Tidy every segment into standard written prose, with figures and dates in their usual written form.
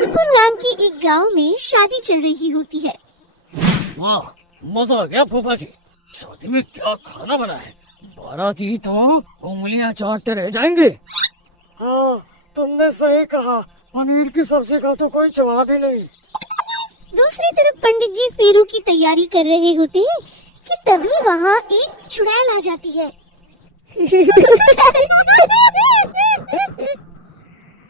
फूलपुर नाम के एक गांव में शादी चल रही होती है। वाह, मजा आ गया फूफा जी। शादी में क्या खाना बना है? बाराती तो उंगलियां चाटते रह जाएंगे। हाँ, तुमने सही कहा। पनीर की सब्जी का तो कोई जवाब ही नहीं। दूसरी तरफ पंडित जी फेरू की तैयारी कर रहे होते हैं कि तभी वहाँ एक चुड़ैल आ जाती है।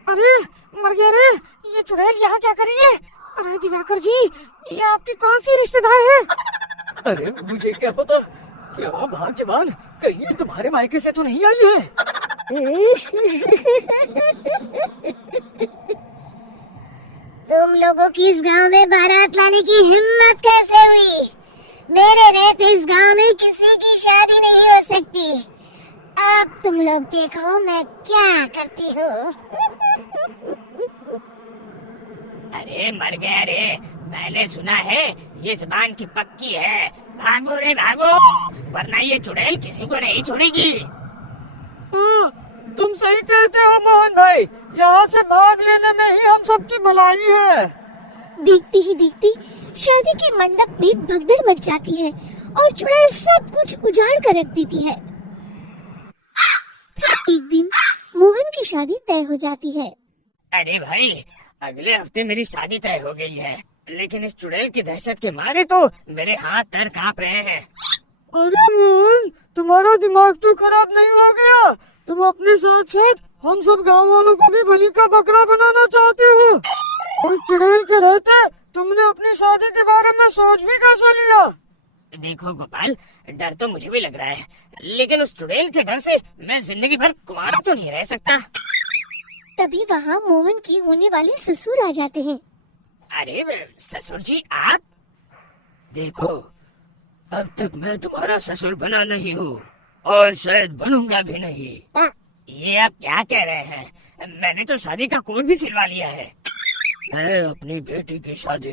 अरे मर गया रे, ये चुड़ैल यहाँ क्या कर रही है? अरे दिवाकर जी, ये आपकी कौन सी रिश्तेदार है? अरे मुझे क्या पता। क्या भाग्यवान, कहीं ये तुम्हारे मायके से तो नहीं आई है? तुम लोगों की इस गांव में बारात लाने की हिम्मत कैसे हुई? मेरे रहते इस गांव में किसी की शादी नहीं हो सकती। अब तुम लोग देखो मैं क्या करती हूँ। अरे मर गया रे, मैंने सुना है ये जबान की पक्की है। भागो रे भागो, वरना ये चुड़ैल किसी को नहीं छोड़ेगी। तुम सही कहते हो मोहन भाई, यहाँ से भाग लेने में ही हम सबकी भलाई है। देखती ही देखती शादी के मंडप में भगदड़ मच जाती है और चुड़ैल सब कुछ उजाड़ कर रख देती है। फिर एक दिन मोहन की शादी तय हो जाती है। अरे भाई, अगले हफ्ते मेरी शादी तय हो गई है, लेकिन इस चुड़ैल की दहशत के मारे तो मेरे हाथ पैर कांप रहे हैं। अरे मोहन, तुम्हारा दिमाग तो खराब नहीं हो गया? तुम अपने साथ साथ हम सब गांव वालों को भी बलि का बकरा बनाना चाहते हो? उस चुड़ैल के रहते तुमने अपनी शादी के बारे में सोच भी कैसे लिया? देखो गोपाल, डर तो मुझे भी लग रहा है, लेकिन उस चुड़ैल के डर से मैं जिंदगी भर कुंवारा तो नहीं रह सकता। तभी वहाँ मोहन के होने वाले ससुर आ जाते हैं। अरे ससुर जी आप? देखो, अब तक मैं तुम्हारा ससुर बना नहीं हूँ और शायद बनूंगा भी नहीं। ये आप क्या कह रहे हैं? मैंने तो शादी का कोड भी सिलवा लिया है। मैं अपनी बेटी की शादी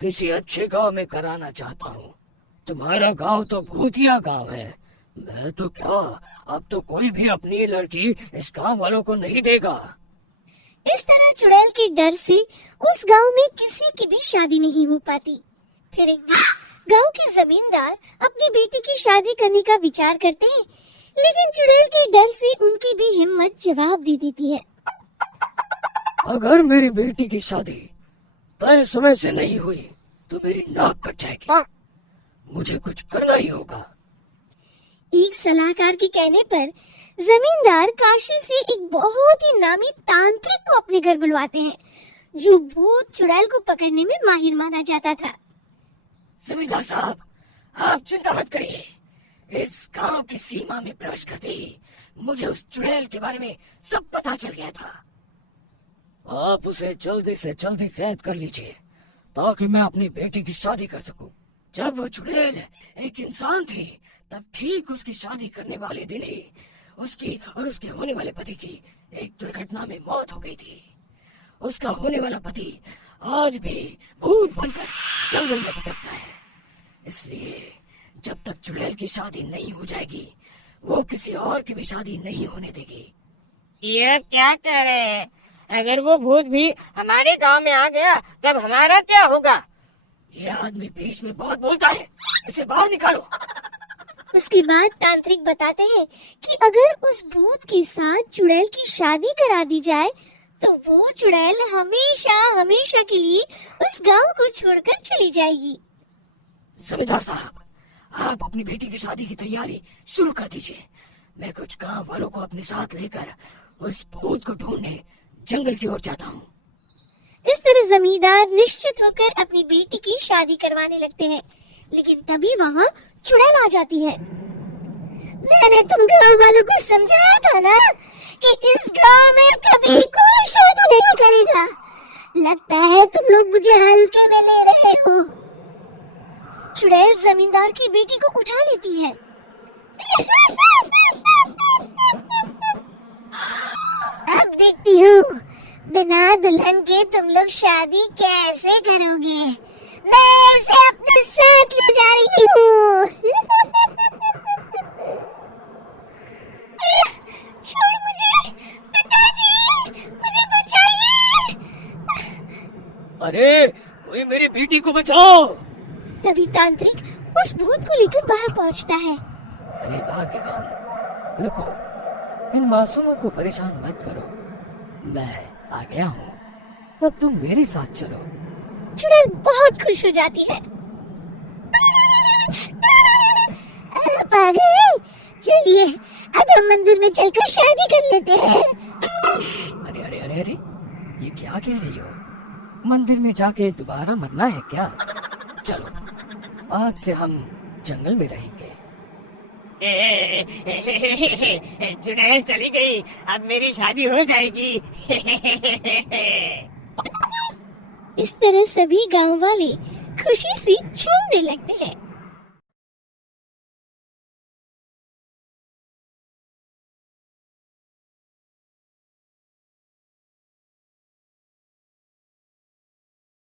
किसी अच्छे गांव में कराना चाहता हूँ। तुम्हारा गांव तो भूतिया गांव है। मैं तो क्या, अब तो कोई भी अपनी लड़की इस गांव वालों को नहीं देगा। इस तरह चुड़ैल के डर से उस गांव में किसी की भी शादी नहीं हो पाती। फिर एक दिन गांव के जमींदार अपनी बेटी की शादी करने का विचार करते हैं, लेकिन चुड़ैल के डर से उनकी भी हिम्मत जवाब दे देती है। अगर मेरी बेटी की शादी तय समय से नहीं हुई तो मेरी नाक कट जाएगी। मुझे कुछ करना ही होगा। एक सलाहकार के कहने पर जमींदार काशी से एक बहुत ही नामी तांत्रिक को अपने घर बुलवाते हैं, जो भूत चुड़ैल को पकड़ने में माहिर माना जाता था। जमींदार साहब, आप चिंता मत करिए। इस गांव की सीमा में प्रवेश करते ही मुझे उस चुड़ैल के बारे में सब पता चल गया था। आप उसे जल्दी से जल्दी कैद कर लीजिए ताकि मैं अपनी बेटी की शादी कर सकूं। जब वो चुड़ैल एक इंसान थी, तब ठीक उसकी शादी करने वाले दिन ही उसकी और उसके होने वाले पति की एक दुर्घटना में मौत हो गई थी। उसका होने वाला पति आज भी भूत बनकर जंगल में भटकता है। इसलिए जब तक चुड़ैल की शादी नहीं हो जाएगी, वो किसी और की भी शादी नहीं होने देगी। ये क्या कह रहे हैं? अगर वो भूत भी हमारे गांव में आ गया, तब हमारा क्या होगा? ये आदमी बीच में बहुत बोलता है, इसे बाहर निकालो। उसके बाद तांत्रिक बताते हैं कि अगर उस भूत के साथ चुड़ैल की शादी करा दी जाए, तो वो चुड़ैल हमेशा हमेशा के लिए उस गांव को छोड़कर चली जाएगी। जमींदार साहब, आप अपनी बेटी की शादी की तैयारी शुरू कर दीजिए। मैं कुछ गांव वालों को अपने साथ लेकर उस भूत को ढूंढने जंगल की ओर जाता हूँ। इस तरह जमींदार निश्चित होकर अपनी बेटी की शादी करवाने लगते हैं, लेकिन तभी वहाँ चुड़ैल आ जाती है। मैंने तुम गांव वालों को समझाया था ना कि इस गांव में कभी कोई शादी नहीं करेगा। लगता है तुम लोग मुझे हल्के में ले रहे हो। चुड़ैल जमींदार की बेटी को उठा लेती है। अब देखती हूँ बिना दुल्हन के तुम लोग शादी कैसे करोगे। मैं इसे अपने साथ ले जा रही हूँ। छोड़ मुझे, पिताजी, मुझे बचाइए। अरे कोई मेरी बेटी को बचाओ। तभी तांत्रिक उस भूत को लेकर बाहर पहुंचता है। अरे भाग्यवान, रुको, इन मासूमों को परेशान मत करो, मैं आ गया हूँ, अब तुम मेरे साथ चलो। चुड़ैल बहुत खुश हो जाती है। आप आ गए, चलिए अब हम मंदिर में चलकर शादी कर लेते हैं। अरे अरे अरे अरे, ये क्या कह रही हो? मंदिर में जाके दोबारा मरना है क्या? चलो, आज से हम जंगल में रहेंगे। चुड़ैल चली गई, अब मेरी शादी हो जाएगी। इस तरह सभी गांव वाले खुशी से झूमने लगते हैं।